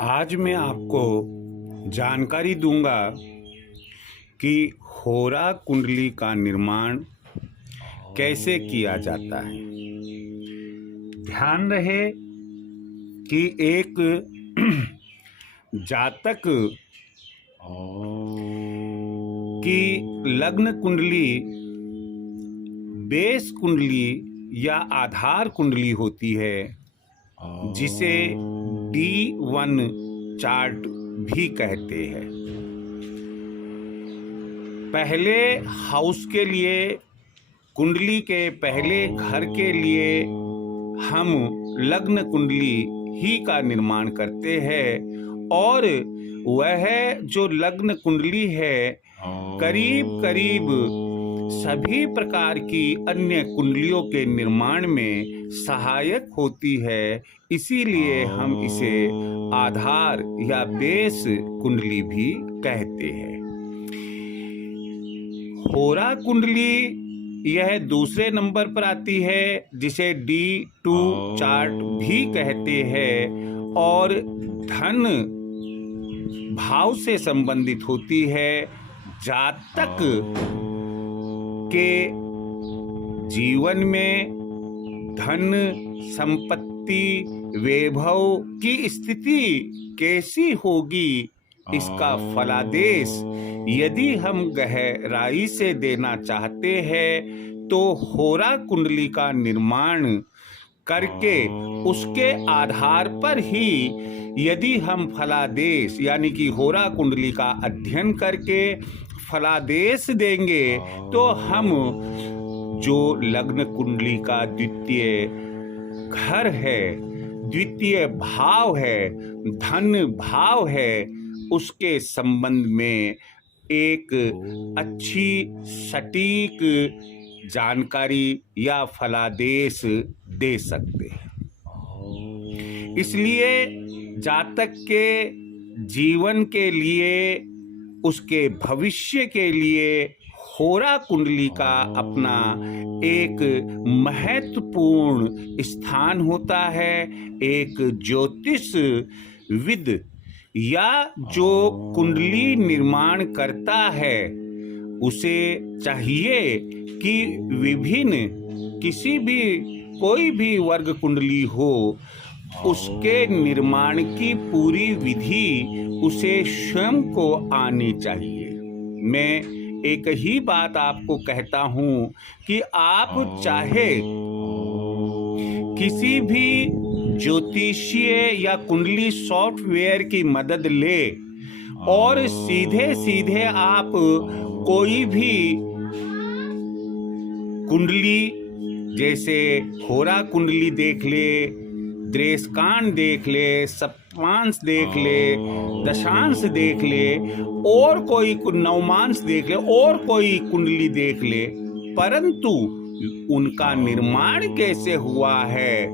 आज मैं आपको जानकारी दूंगा कि होरा कुंडली का निर्माण कैसे किया जाता है। ध्यान रहे कि एक जातक की लग्न कुंडली बेस कुंडली या आधार कुंडली होती है, जिसे D1 चार्ट भी कहते हैं। पहले हाउस के लिए, कुंडली के पहले घर के लिए हम लग्न कुंडली ही का निर्माण करते हैं, और वह जो लग्न कुंडली है करीब करीब सभी प्रकार की अन्य कुंडलियों के निर्माण में सहायक होती है। इसीलिए हम इसे आधार या बेस कुंडली भी कहते हैं। होरा कुंडली यह दूसरे नंबर पर आती है, जिसे D2 चार्ट भी कहते हैं, और धन भाव से संबंधित होती है। जातक के जीवन में धन, संपत्ति, वैभव की स्थिति कैसी होगी, इसका फलादेश यदि हम गहराई से देना चाहते हैं तो होरा कुंडली का निर्माण करके उसके आधार पर ही यदि हम फलादेश यानी कि होरा कुंडली का अध्ययन करके फलादेश देंगे तो हम जो लग्न कुंडली का द्वितीय घर है, द्वितीय भाव है, धन भाव है, उसके संबंध में एक अच्छी सटीक जानकारी या फलादेश दे सकते हैं। इसलिए जातक के जीवन के लिए, उसके भविष्य के लिए होरा कुंडली का अपना एक महत्वपूर्ण स्थान होता है। एक ज्योतिष विद या जो कुंडली निर्माण करता है उसे चाहिए कि विभिन्न किसी भी कोई भी वर्ग कुंडली हो, उसके निर्माण की पूरी विधि उसे स्वयं को आनी चाहिए। मैं एक ही बात आपको कहता हूं कि आप चाहे किसी भी ज्योतिषीय या कुंडली सॉफ्टवेयर की मदद ले और सीधे सीधे आप कोई भी कुंडली जैसे होरा कुंडली देख ले, दृष्टांत देख ले, सप्तमांश देख ले, दशांश देख ले, और कोई नवमांश देख ले, और कोई कुंडली देख ले, परंतु उनका निर्माण कैसे हुआ है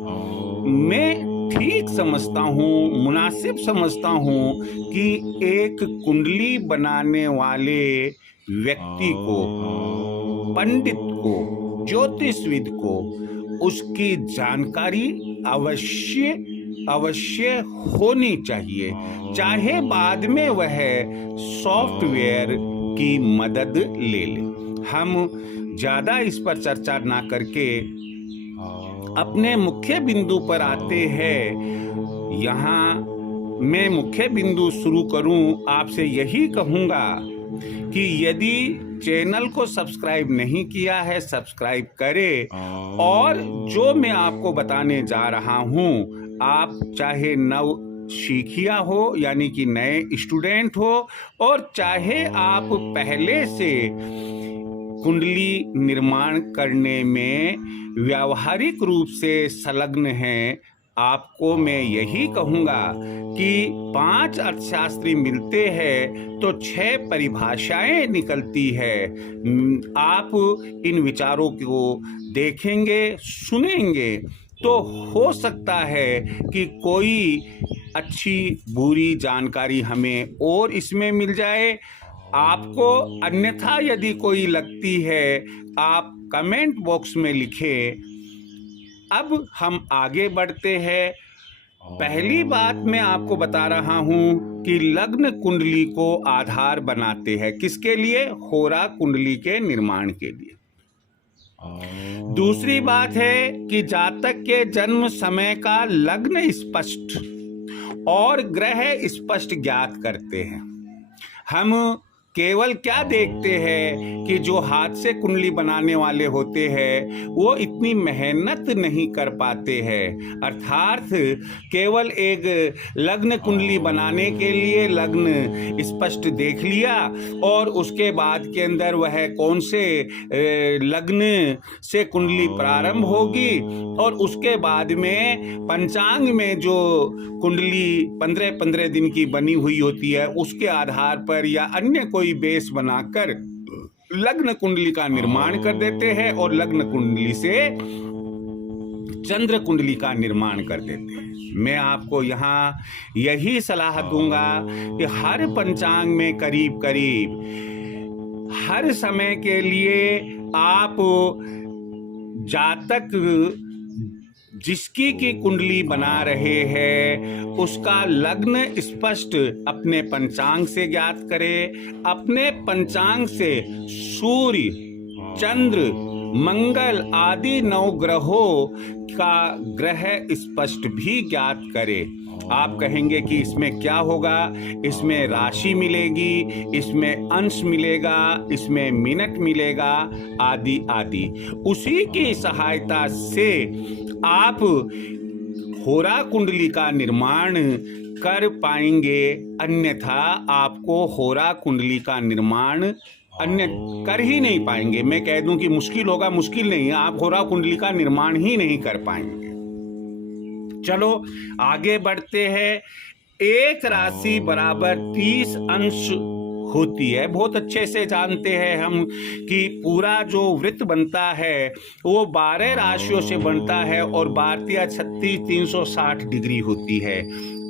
मैं ठीक समझता हूँ, मुनासिब समझता हूँ कि एक कुंडली बनाने वाले व्यक्ति को, पंडित को, ज्योतिषविद को उसकी जानकारी अवश्य होनी चाहिए, चाहे बाद में वह सॉफ्टवेयर की मदद ले ले। हम ज़्यादा इस पर चर्चा ना करके अपने मुख्य बिंदु पर आते हैं। यहाँ मैं मुख्य बिंदु शुरू करूं, आपसे यही कहूँगा कि यदि चैनल को सब्सक्राइब नहीं किया है, सब्सक्राइब करें, और जो मैं आपको बताने जा रहा हूं, आप चाहे नव सीखिया हो यानी कि नए स्टूडेंट हो, और चाहे आप पहले से कुंडली निर्माण करने में व्यावहारिक रूप से संलग्न हैं, आपको मैं यही कहूँगा कि 5 अर्थशास्त्री मिलते हैं तो 6 परिभाषाएं निकलती है। आप इन विचारों को देखेंगे, सुनेंगे तो हो सकता है कि कोई अच्छी बुरी जानकारी हमें और इसमें मिल जाए। आपको अन्यथा यदि कोई लगती है, आप कमेंट बॉक्स में लिखें अब हम आगे बढ़ते हैं। पहली बात मैं आपको बता रहा हूं कि लग्न कुंडली को आधार बनाते हैं, किसके लिए? होरा कुंडली के निर्माण के लिए। दूसरी बात है कि जातक के जन्म समय का लग्न स्पष्ट और ग्रह स्पष्ट ज्ञात करते हैं। हम केवल क्या देखते हैं कि जो हाथ से कुंडली बनाने वाले होते हैं वो इतनी मेहनत नहीं कर पाते हैं, अर्थात केवल एक लग्न कुंडली बनाने के लिए लग्न स्पष्ट देख लिया और उसके बाद के अंदर वह कौन से लग्न से कुंडली प्रारंभ होगी और उसके बाद में पंचांग में जो कुंडली 15-15 दिन की बनी हुई होती है उसके आधार पर या अन्य कोई बेस बनाकर लग्न कुंडली का निर्माण कर देते हैं और लग्न कुंडली से चंद्र कुंडली का निर्माण कर देते हैं। मैं आपको यहाँ यही सलाह दूंगा कि हर पंचांग में करीब करीब हर समय के लिए आप जातक जिसकी की कुंडली बना रहे हैं उसका लग्न स्पष्ट अपने पंचांग से ज्ञात करें। अपने पंचांग से सूर्य, चंद्र, मंगल आदि 9 ग्रहों का ग्रह स्पष्ट भी ज्ञात करें। आप कहेंगे कि इसमें क्या होगा? इसमें राशि मिलेगी, इसमें अंश मिलेगा, इसमें मिनट मिलेगा, आदि आदि। उसी की सहायता से आप होरा कुंडली का निर्माण कर पाएंगे, अन्यथा आपको होरा कुंडली का निर्माण अन्य कर ही नहीं पाएंगे। मैं कह दूं कि मुश्किल होगा, मुश्किल नहीं है, आप होरा कुंडली का निर्माण ही नहीं कर पाएंगे। चलो आगे बढ़ते हैं। एक राशि बराबर 30 अंश होती है। बहुत अच्छे से जानते हैं हम कि पूरा जो वृत्त बनता है वो 12 राशियों से बनता है और भारतीय 36 डिग्री होती है।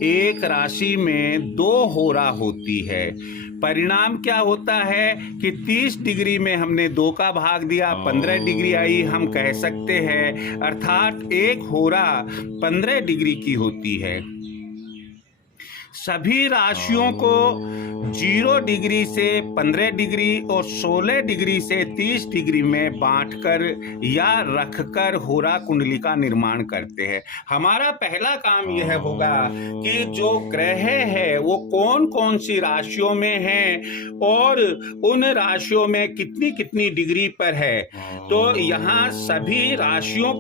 एक राशि में 2 होरा होती है। परिणाम क्या होता है कि 30 डिग्री में हमने 2 का भाग दिया, 15 डिग्री आई, हम कह सकते हैं, अर्थात एक होरा 15 डिग्री की होती है। सभी राशियों को 0 डिग्री से 15 डिग्री और 16 डिग्री से 30 डिग्री में बांटकर या रखकर होरा कुंडली का निर्माण करते हैं। हमारा पहला काम यह होगा कि जो ग्रह है वो कौन कौन सी राशियों में है और उन राशियों में कितनी कितनी डिग्री पर है। तो यहाँ सभी राशियों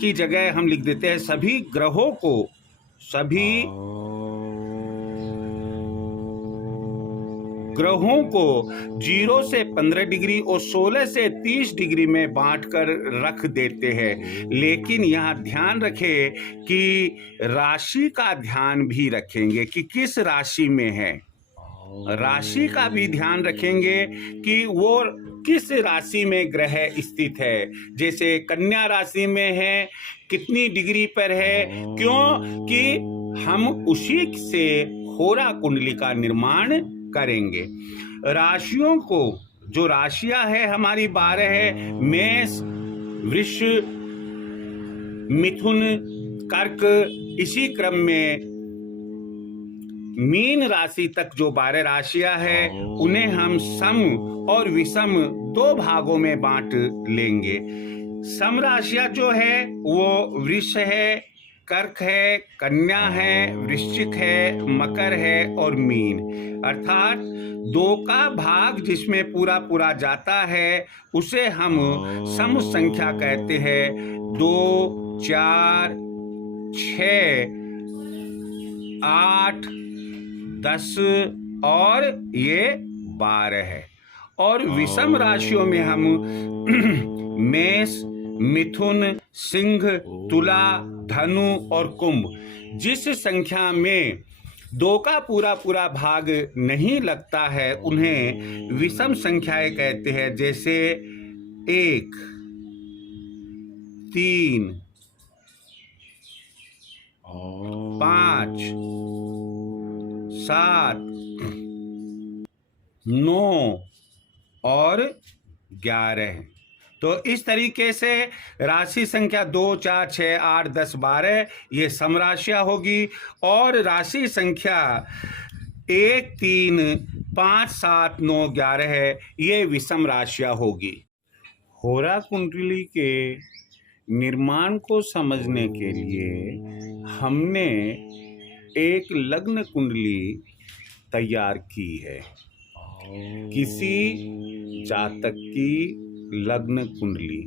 की जगह हम लिख देते हैं सभी ग्रहों को, सभी ग्रहों को 0 से 15 डिग्री और 16 से 30 डिग्री में बांटकर रख देते हैं। लेकिन यहाँ ध्यान रखें कि राशि का ध्यान भी रखेंगे कि किस राशि में है। राशि का भी ध्यान रखेंगे कि वो किस राशि में ग्रह स्थित है। जैसे कन्या राशि में है, कितनी डिग्री पर है, क्योंकि हम उसी से होरा कुंडली का निर्माण करेंगे। राशियों को, जो राशियां है हमारी 12 है, मेष, वृष, मिथुन, कर्क, इसी क्रम में मीन राशि तक जो 12 राशियां हैं उन्हें हम सम और विषम 2 भागों में बांट लेंगे। सम राशियां जो है वो वृष है, कर्क है, कन्या है, वृश्चिक है, मकर है और मीन, अर्थात 2 का भाग जिसमें पूरा पूरा जाता है उसे हम सम संख्या कहते हैं। 2, 4, 6, 8, 10 और ये 12 है। और विषम राशियों में हम मेष, मिथुन, सिंह, तुला, धनु और कुंभ, जिस संख्या में 2 का पूरा पूरा भाग नहीं लगता है उन्हें विषम संख्याएं कहते हैं। जैसे 1, 3, 5, 7, 9 और 11। तो इस तरीके से राशि संख्या 2, 4, 6, 8, 10, 12 ये समराशियां होगी, और राशि संख्या 1, 3, 5, 7, 9, 11 है ये विषम राशियां होगी। होरा कुंडली के निर्माण को समझने के लिए हमने एक लग्न कुंडली तैयार की है। किसी जातक की लग्न कुंडली,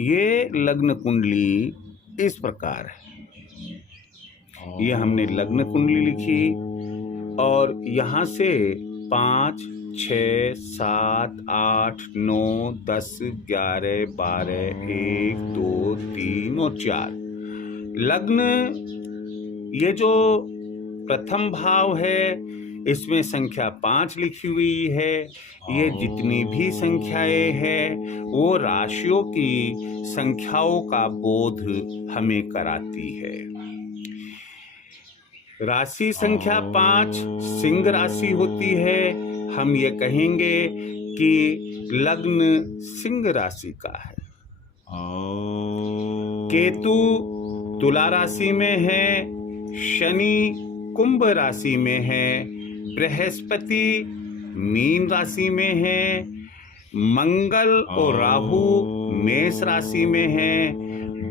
ये लग्न कुंडली इस प्रकार है। ये हमने लग्न कुंडली लिखी और यहाँ से 5, 6, 7, 8, 9, 10, 11, 12, 1, 2, 3 और 4 लग्न। ये जो प्रथम भाव है इसमें संख्या 5 लिखी हुई है। ये जितनी भी संख्याएं हैं वो राशियों की संख्याओं का बोध हमें कराती है। राशि संख्या 5 सिंह राशि होती है। हम ये कहेंगे कि लग्न सिंह राशि का है। केतु तुला राशि में है, शनि कुंभ राशि में है, बृहस्पति मीन राशि में है, मंगल और राहु मेष राशि में है,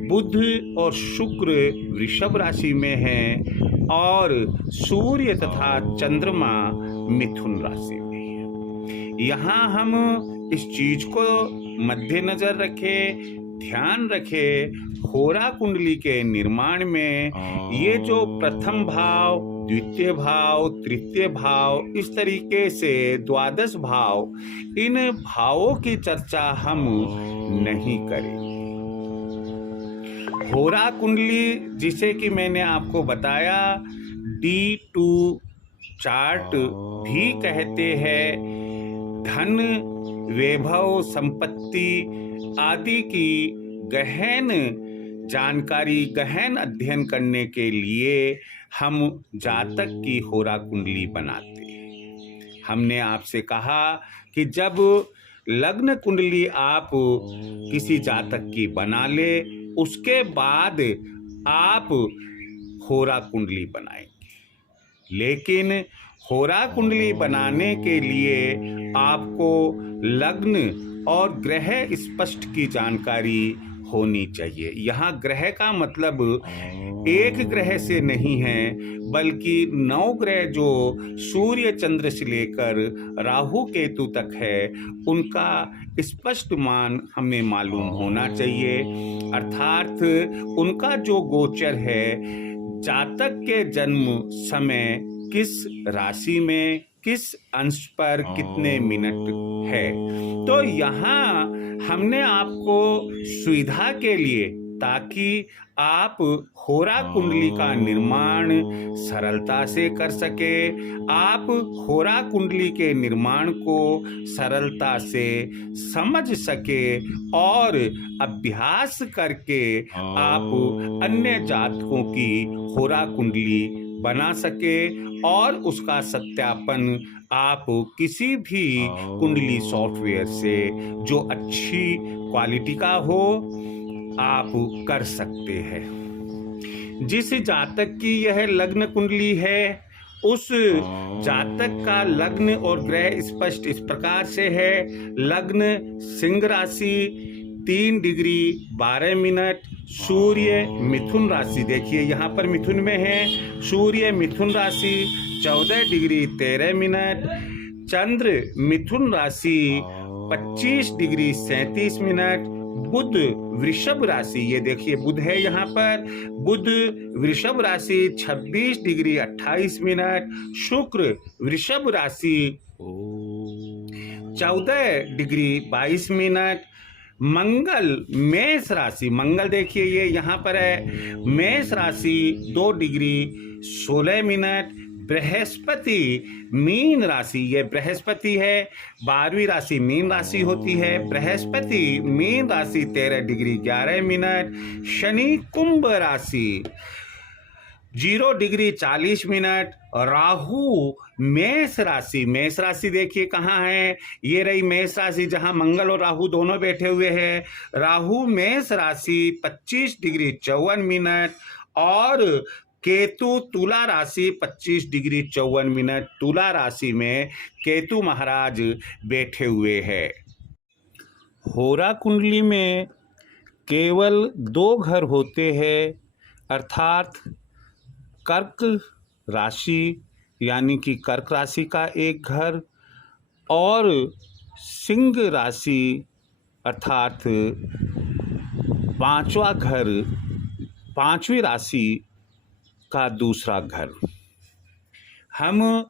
बुध और शुक्र वृषभ राशि में है, और सूर्य तथा चंद्रमा मिथुन राशि में है। यहाँ हम इस चीज को मद्देनजर रखें, ध्यान रखें, होरा कुंडली के निर्माण में ये जो प्रथम भाव, द्वितीय भाव, तृतीय भाव, इस तरीके से 12 भाव, इन भावों की चर्चा हम नहीं करेंगे। होरा कुंडली जिसे कि मैंने आपको बताया D2 चार्ट भी कहते हैं, धन, वैभव, संपत्ति आदि की गहन जानकारी, गहन अध्ययन करने के लिए हम जातक की होरा कुंडली बनाते हैं। हमने आपसे कहा कि जब लग्न कुंडली आप किसी जातक की बना ले, उसके बाद आप होरा कुंडली बनाएंगे। लेकिन होरा कुंडली बनाने के लिए आपको लग्न और ग्रह स्पष्ट की जानकारी होनी चाहिए। यहाँ ग्रह का मतलब एक ग्रह से नहीं है, बल्कि 9 ग्रह जो सूर्य चंद्र से लेकर राहु केतु तक है, उनका स्पष्ट मान हमें मालूम होना चाहिए। अर्थात उनका जो गोचर है, जातक के जन्म समय किस राशि में, किस अंश पर कितने मिनट है। तो यहाँ हमने आपको सुविधा के लिए, ताकि आप होरा कुंडली का निर्माण सरलता से कर सके, आप होरा कुंडली के निर्माण को सरलता से समझ सके और अभ्यास करके आप अन्य जातकों की होरा कुंडली बना सके, और उसका सत्यापन आप किसी भी कुंडली सॉफ्टवेयर से जो अच्छी क्वालिटी का हो आप कर सकते हैं। जिस जातक की यह लग्न कुंडली है, उस जातक का लग्न और ग्रह स्पष्ट इस प्रकार से है। लग्न सिंह राशि 3 डिग्री 12 मिनट, सूर्य मिथुन राशि, देखिए यहाँ पर मिथुन में है, सूर्य मिथुन राशि 14 डिग्री 13 मिनट, चंद्र मिथुन राशि 25 डिग्री 37 मिनट, बुध वृषभ राशि, ये देखिए बुध है यहाँ पर, बुध वृषभ राशि 26 डिग्री 28 मिनट, शुक्र वृषभ राशि 14 डिग्री 22 मिनट, मंगल मेष राशि, मंगल देखिए ये यहाँ पर है, मेष राशि 2 डिग्री 16 मिनट, बृहस्पति मीन राशि, ये बृहस्पति है, 12वीं राशि मीन राशि होती है, बृहस्पति मीन राशि 13 डिग्री 11 मिनट, शनि कुंभ राशि 0 डिग्री 40 मिनट राहु मेष राशि देखिए कहाँ है, ये रही मेष राशि जहां मंगल और राहु दोनों बैठे हुए हैं। राहु मेष राशि 25 डिग्री 54 मिनट और केतु तुला राशि 25 डिग्री 54 मिनट तुला राशि में केतु महाराज बैठे हुए हैं। होरा कुंडली में केवल 2 घर होते हैं, अर्थात कर्क राशि यानी कि कर्क राशि का एक घर और सिंह राशि अर्थात 5वां घर, 5वीं राशि का दूसरा घर। हम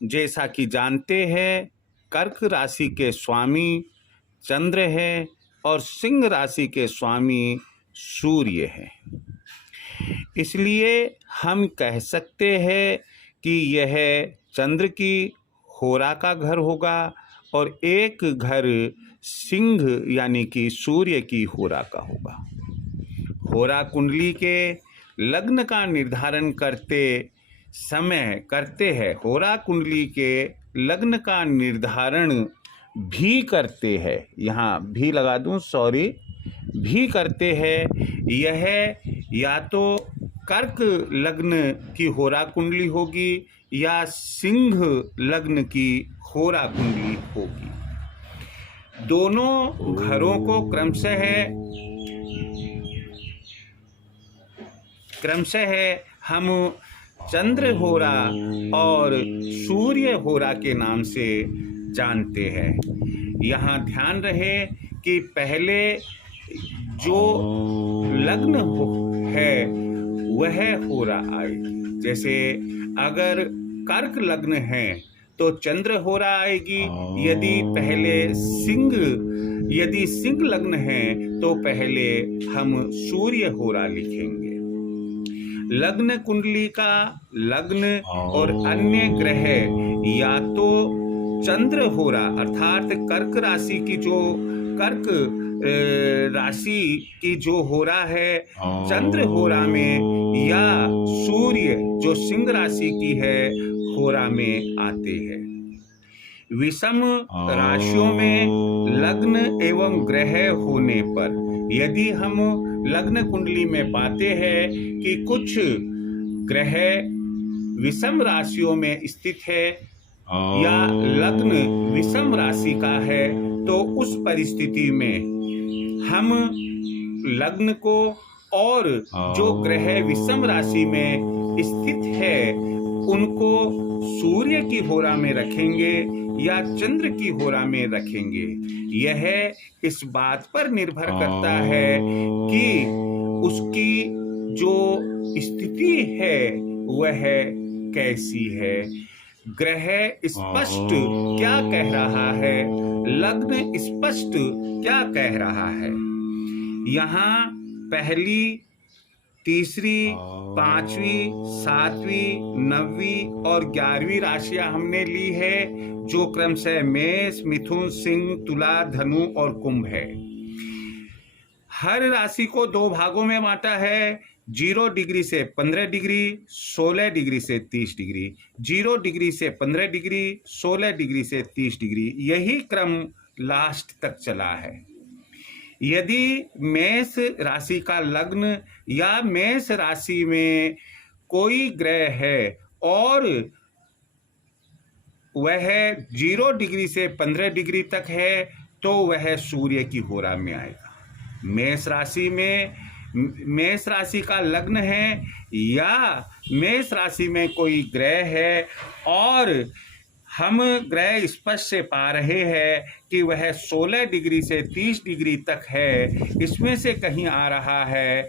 जैसा कि जानते हैं कर्क राशि के स्वामी चंद्र है और सिंह राशि के स्वामी सूर्य है, इसलिए हम कह सकते हैं कि यह चंद्र की होरा का घर होगा और एक घर सिंह यानी कि सूर्य की होरा का होगा। होरा कुंडली के लग्न का निर्धारण करते हैं, होरा कुंडली के लग्न का निर्धारण भी करते हैं, यहाँ भी लगा दूं, भी करते हैं। यह या तो कर्क लग्न की होरा कुंडली होगी या सिंह लग्न की होरा कुंडली होगी। दोनों घरों को क्रमशः हम चंद्र होरा और सूर्य होरा के नाम से जानते हैं। यहाँ ध्यान रहे कि पहले जो लग्न है वह होरा आए। जैसे अगर कर्क लग्न है तो चंद्र होरा आएगी, यदि सिंह लग्न है तो पहले हम सूर्य होरा लिखेंगे। लग्न कुंडली का लग्न और अन्य ग्रह या तो चंद्र होरा अर्थात कर्क राशि की जो होरा है चंद्र होरा में या सूर्य जो सिंह राशि की है होरा में आते हैं। विषम राशियों में लग्न एवं ग्रह होने पर यदि हम लग्न कुंडली में पाते हैं कि कुछ ग्रह विषम राशियों में स्थित है या लग्न विषम राशि का है, तो उस परिस्थिति में हम लग्न को और जो ग्रह विषम राशि में स्थित है उनको सूर्य की होरा में रखेंगे या चंद्र की होरा में रखेंगे। यह इस बात पर निर्भर करता है कि उसकी जो स्थिति है वह कैसी है। ग्रह स्पष्ट क्या कह रहा है, लग्न स्पष्ट क्या कह रहा है। यहाँ पहली, तीसरी, 5वीं, 7वीं, 9वीं और 11वीं राशियां हमने ली है जो क्रमशः मेष, मिथुन, सिंह, तुला, धनु और कुंभ है। हर राशि को 2 भागों में बांटा है, 0 डिग्री से 15 डिग्री, 16 डिग्री से 30 डिग्री, 0 डिग्री से 15 डिग्री, 16 डिग्री से 30 डिग्री, यही क्रम लास्ट तक चला है। यदि मेष राशि का लग्न या मेष राशि में कोई ग्रह है और वह 0 डिग्री से 15 डिग्री तक है तो वह सूर्य की होरा में आएगा। मेष राशि का लग्न है या मेष राशि में कोई ग्रह है और हम ग्रह स्पष्ट से पा रहे हैं कि वह 16 डिग्री से 30 डिग्री तक है, इसमें से कहीं आ रहा है,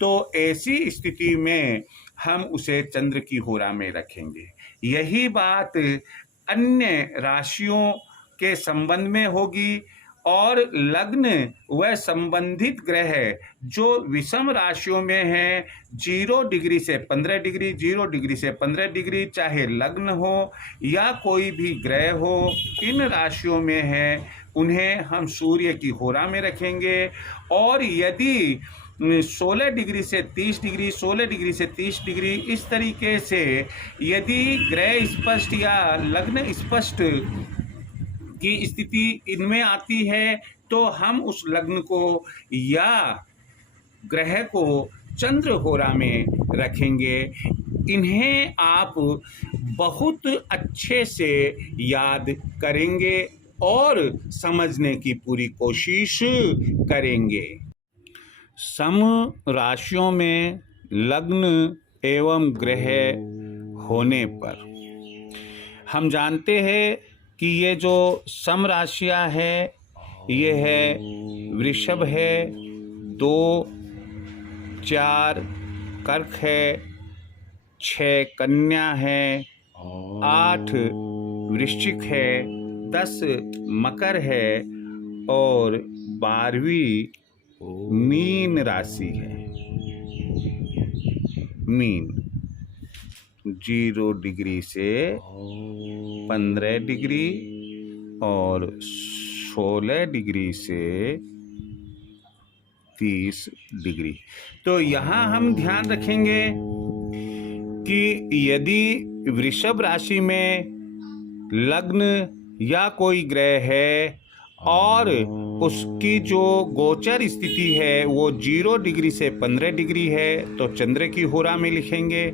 तो ऐसी स्थिति में हम उसे चंद्र की होरा में रखेंगे। यही बात अन्य राशियों के संबंध में होगी और लग्न व संबंधित ग्रह जो विषम राशियों में हैं, 0 डिग्री से 15 डिग्री, 0 डिग्री से 15 डिग्री, चाहे लग्न हो या कोई भी ग्रह हो, इन राशियों में हैं, उन्हें हम सूर्य की होरा में रखेंगे। और यदि 16 डिग्री से 30 डिग्री, 16 डिग्री से 30 डिग्री, इस तरीके से यदि ग्रह स्पष्ट या लग्न स्पष्ट की स्थिति इनमें आती है तो हम उस लग्न को या ग्रह को चंद्र होरा में रखेंगे। इन्हें आप बहुत अच्छे से याद करेंगे और समझने की पूरी कोशिश करेंगे। सम राशियों में लग्न एवं ग्रह होने पर हम जानते हैं कि ये जो सम राशियाँ है, ये है वृषभ है, 2, 4 कर्क है, 6 कन्या है, 8 वृश्चिक है, 10 मकर है और 12वीं मीन राशि है। मीन 0 डिग्री से 15 डिग्री और 16 डिग्री से 30 डिग्री। तो यहाँ हम ध्यान रखेंगे कि यदि वृषभ राशि में लग्न या कोई ग्रह है और उसकी जो गोचर स्थिति है वो 0 डिग्री से 15 डिग्री है तो चंद्र की होरा में लिखेंगे।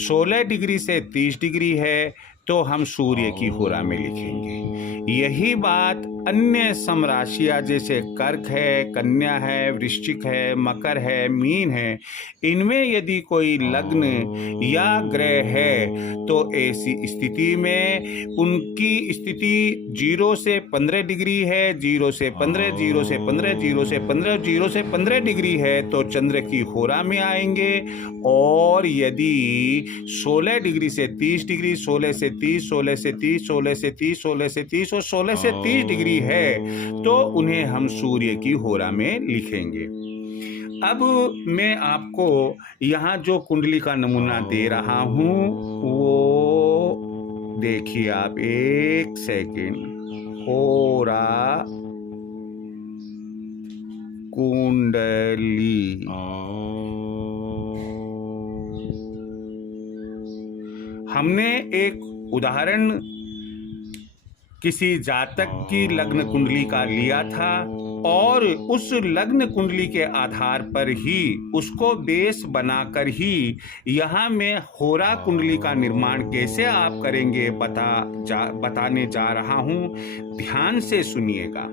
16 डिग्री से 30 डिग्री है तो हम सूर्य की होरा में लिखेंगे। यही बात अन्य समराशियाँ जैसे कर्क है, कन्या है, वृश्चिक है, मकर है, मीन है, इनमें यदि कोई लग्न या ग्रह है तो ऐसी स्थिति में उनकी स्थिति 0 से 15 डिग्री है, 0 से 15, 0 से 15, 0 से 15, 0 से 15 डिग्री है तो चंद्र की होरा में आएंगे। और यदि 16 डिग्री से 30 डिग्री, 16 से 30, 16 से 30, 16 से 30, 16 से 30 और 16 से 30 डिग्री है तो उन्हें हम सूर्य की होरा में लिखेंगे। अब मैं आपको यहाँ जो कुंडली का नमूना दे रहा हूँ वो देखिए आप, 1 सेकेंड। होरा कुंडली, हमने एक उदाहरण किसी जातक की लग्न कुंडली का लिया था और उस लग्न कुंडली के आधार पर ही उसको बेस बनाकर ही यहाँ मैं होरा कुंडली का निर्माण कैसे आप करेंगे बताने जा रहा हूँ। ध्यान से सुनिएगा।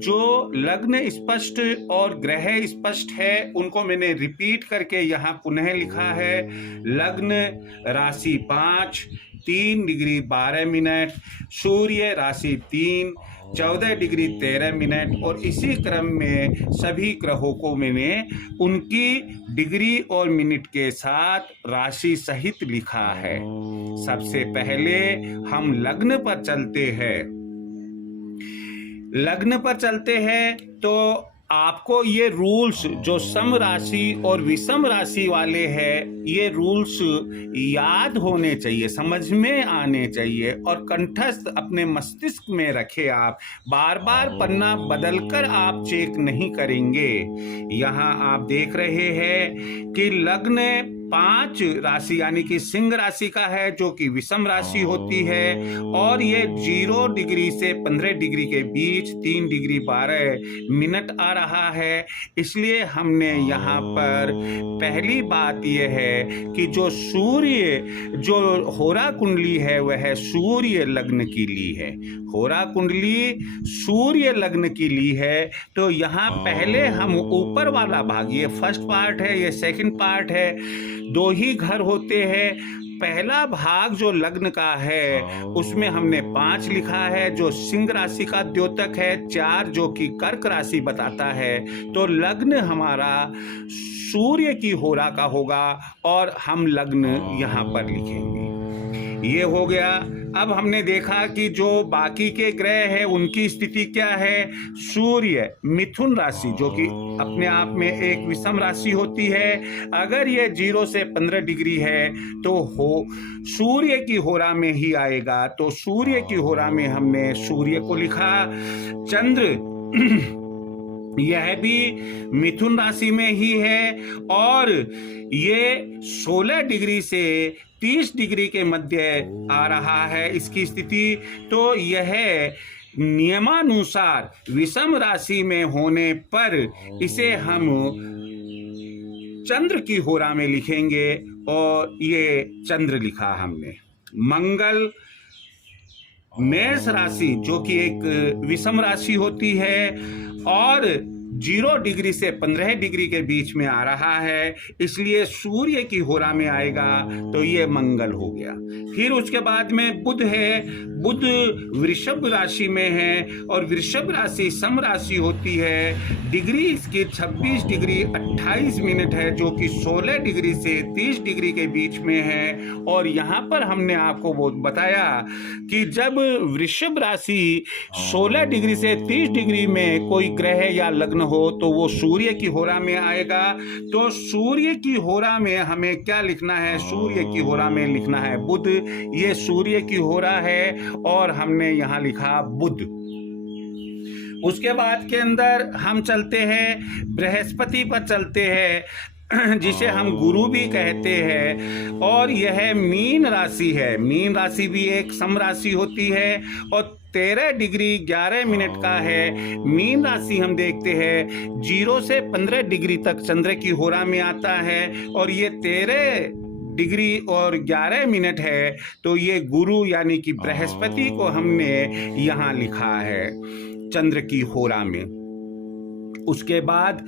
जो लग्न स्पष्ट और ग्रह स्पष्ट है उनको मैंने रिपीट करके यहाँ पुनः लिखा है। लग्न राशि 5, 3 डिग्री 12 मिनट, सूर्य राशि 3, 14 डिग्री 13 मिनट और इसी क्रम में सभी ग्रहों को मैंने उनकी डिग्री और मिनट के साथ राशि सहित लिखा है। सबसे पहले हम लग्न पर चलते हैं। लग्न पर चलते हैं तो आपको ये रूल्स जो सम राशि और विषम राशि वाले हैं, ये रूल्स याद होने चाहिए, समझ में आने चाहिए और कंठस्थ अपने मस्तिष्क में रखे। आप बार बार पन्ना बदलकर आप चेक नहीं करेंगे। यहाँ आप देख रहे हैं कि लग्न 5 राशि यानी कि सिंह राशि का है जो कि विषम राशि होती है और ये 0 डिग्री से 15 डिग्री के बीच 3 डिग्री 12 मिनट आ रहा है। इसलिए हमने यहाँ पर पहली बात यह है कि जो सूर्य जो होरा कुंडली है वह सूर्य लग्न की ली है। होरा कुंडली सूर्य लग्न की ली है तो यहाँ पहले हम ऊपर वाला भाग, ये फर्स्ट पार्ट है, ये सेकंड पार्ट है, 2 ही घर होते हैं। पहला भाग जो लग्न का है उसमें हमने 5 लिखा है जो सिंह राशि का द्योतक है, 4 जो कि कर्क राशि बताता है। तो लग्न हमारा सूर्य की होरा का होगा और हम लग्न यहाँ पर लिखेंगे। ये हो गया। अब हमने देखा कि जो बाकी के ग्रह हैं उनकी स्थिति क्या है। सूर्य मिथुन राशि जो कि अपने आप में एक विषम राशि होती है, अगर ये 0 से 15 डिग्री है तो सूर्य की होरा में ही आएगा। तो सूर्य की होरा में हमने सूर्य को लिखा। चंद्र यह भी मिथुन राशि में ही है और ये 16 डिग्री से 30 डिग्री के मध्य आ रहा है इसकी स्थिति। तो यह नियमानुसार विषम राशि में होने पर इसे हम चंद्र की होरा में लिखेंगे और ये चंद्र लिखा हमने। मंगल मेष राशि जो कि एक विषम राशि होती है और 0 डिग्री से 15 डिग्री के बीच में आ रहा है, इसलिए सूर्य की होरा में आएगा, तो ये मंगल हो गया। फिर उसके बाद में बुध है। बुध वृषभ राशि में है और वृषभ राशि सम राशि होती है। डिग्री इसकी 26 डिग्री 28 मिनट है जो कि 16 डिग्री से 30 डिग्री के बीच में है। और यहाँ पर हमने आपको वो बताया कि जब वृषभ राशि 16 डिग्री से 30 डिग्री में कोई ग्रह या लग्न हो तो वो सूर्य की होरा में आएगा। तो सूर्य की होरा में हमें क्या लिखना है? सूर्य की होरा में लिखना है बुध। ये सूर्य की होरा है और हमने यहां लिखा बुध। उसके बाद के अंदर हम चलते हैं बृहस्पति पर चलते हैं जिसे हम गुरु भी कहते हैं और यह मीन राशि है। मीन राशि भी एक सम राशि होती है और 13 डिग्री 11 मिनट का है। मीन राशि हम देखते हैं 0 से 15 डिग्री तक चंद्र की होरा में आता है और ये 13 डिग्री और 11 मिनट है। तो ये गुरु यानी कि बृहस्पति को हमने यहाँ लिखा है चंद्र की होरा में। उसके बाद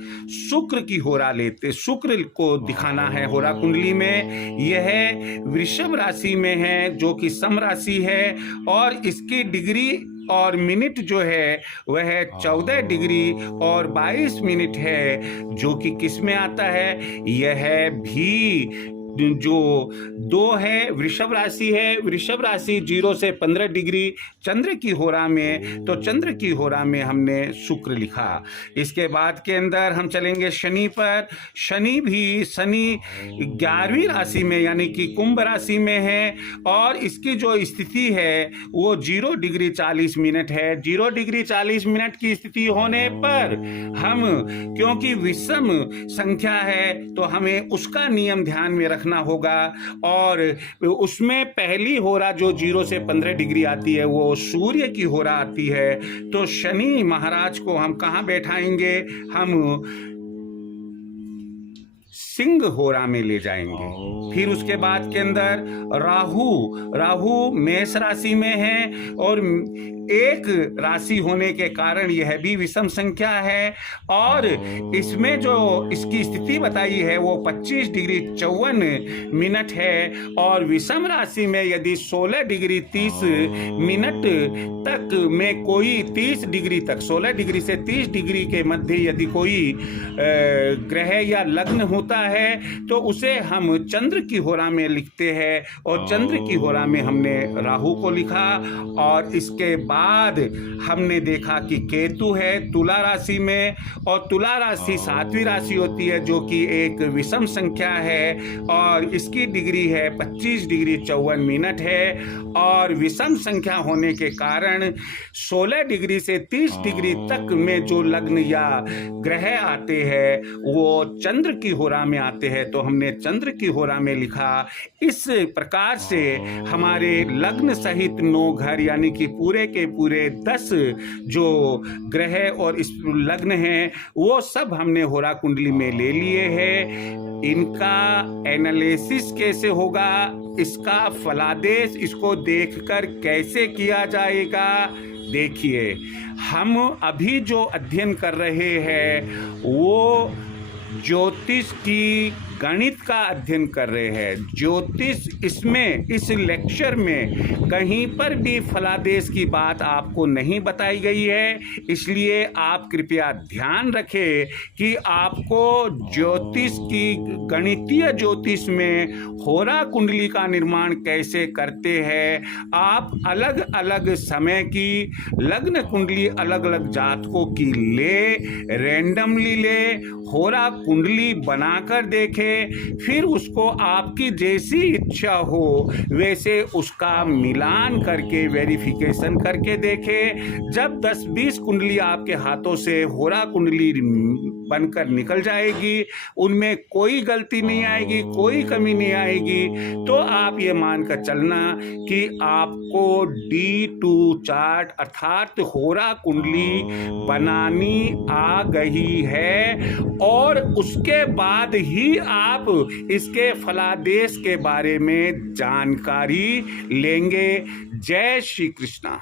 शुक्र की होरा लेते, शुक्र को दिखाना है होरा कुंडली में। यह वृषभ राशि में है जो कि सम राशि है और इसकी डिग्री और मिनट जो है वह 14 डिग्री और 22 मिनट है जो कि किस में आता है? यह भी जो 2 है वृषभ राशि है। वृषभ राशि 0 से 15 डिग्री चंद्र की होरा में, तो चंद्र की होरा में हमने शुक्र लिखा। इसके बाद के अंदर हम चलेंगे शनि पर। शनि 11वीं राशि में यानी कि कुंभ राशि में है और इसकी जो स्थिति है वो 0 डिग्री 40 मिनट है। 0 डिग्री 40 मिनट की स्थिति होने पर हम, क्योंकि विषम संख्या है तो हमें उसका नियम ध्यान में रखना होगा और उसमें पहली होरा जो 0 से 15 डिग्री आती है वो सूर्य की होरा आती है। तो शनि महाराज को हम कहाँ बैठाएंगे? हम सिंह होरा में ले जाएंगे। फिर उसके बाद के अंदर राहु मेष राशि में है और एक राशि होने के कारण यह भी विषम संख्या है और इसमें जो इसकी स्थिति बताई है वो 25 डिग्री 54 मिनट है। और विषम राशि में यदि 16 डिग्री 30 मिनट तक में कोई 30 डिग्री तक 16 डिग्री से 30 डिग्री के मध्य यदि कोई ग्रह या लग्न होता है तो उसे हम चंद्र की होरा में लिखते हैं और चंद्र की होरा में हमने राहु को लिखा। और इसके बाद हमने देखा कि केतु है तुला राशि में और तुला राशि 7वीं राशि होती है जो कि एक विषम संख्या है और इसकी डिग्री है 25 डिग्री 54 मिनट है। और विषम संख्या होने के कारण 16 डिग्री से 30 डिग्री तक में जो लग्न या ग्रह आते हैं वो चंद्र की होरा में आते हैं, तो हमने चंद्र की होरा में लिखा। इस प्रकार से हमारे लग्न सहित 9 घर यानी कि पूरे के पूरे 10 जो ग्रह और इस लग्न हैं वो सब हमने होरा कुंडली में ले लिए हैं। इनका एनालिसिस कैसे होगा, इसका फलादेश इसको देखकर कैसे किया जाएगा? देखिए, हम अभी जो अध्ययन कर रहे हैं वो ज्योतिष की गणित का अध्ययन कर रहे हैं। ज्योतिष इसमें इस लेक्चर में कहीं पर भी फलादेश की बात आपको नहीं बताई गई है, इसलिए आप कृपया ध्यान रखें कि आपको ज्योतिष की गणितीय ज्योतिष में होरा कुंडली का निर्माण कैसे करते हैं। आप अलग अलग समय की लग्न कुंडली अलग अलग जातकों की ले, रैंडमली ले, होरा कुंडली बनाकर देखें फिर उसको आपकी जैसी इच्छा हो वैसे उसका मिलान करके वेरिफिकेशन करके देखें। जब 10-20 कुंडली आपके हाथों से होरा कुंडली बनकर निकल जाएगी, उनमें कोई गलती नहीं आएगी, कोई कमी नहीं आएगी, तो आप ये मानकर चलना कि आपको D2 चार्ट अर्थात होरा कुंडली बनानी आ गई है और उसके बाद ही आप इसके फलादेश के बारे में जानकारी लेंगे। जय श्री कृष्णा।